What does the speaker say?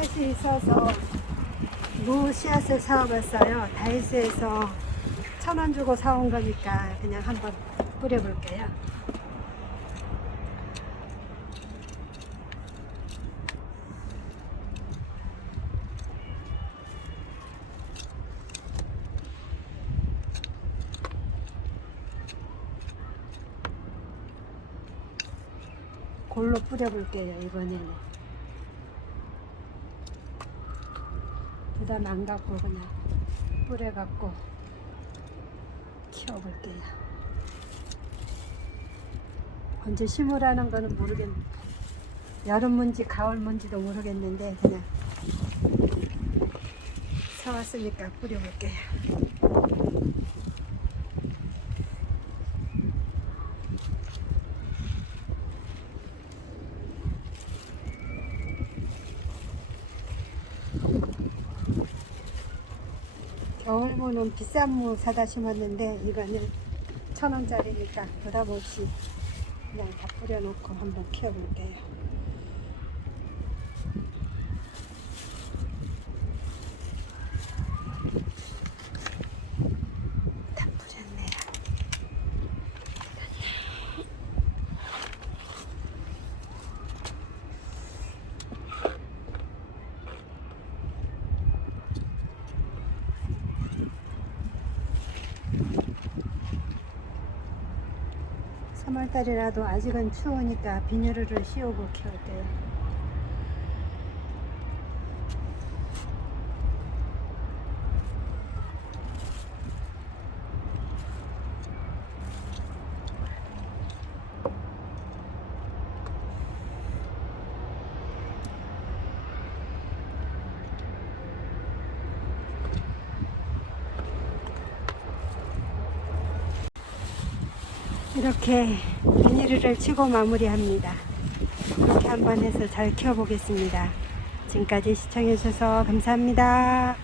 팥이 있어서 무 씨앗을 사와봤어요. 다이소에서 천 원 주고 사온 거니까 그냥 한번 뿌려볼게요. 골로 뿌려볼게요, 이번에는. 부담 안 갖고 그냥 뿌려 갖고 키워볼게요. 언제 심으라는 거는 모르겠는데, 여름 뭔지 가을 뭔지도 모르겠는데, 그냥 사왔으니까 뿌려볼게요. 겨울무는 비싼 무 사다 심었는데 이거는 천 원짜리니까 부담 없이 그냥 다 뿌려놓고 한번 키워볼게요. 3월달이라도 아직은 추우니까 비닐을 씌우고 키울 때요. 이렇게 비닐을 치고 마무리합니다. 이렇게 한번 해서 잘 키워보겠습니다. 지금까지 시청해주셔서 감사합니다.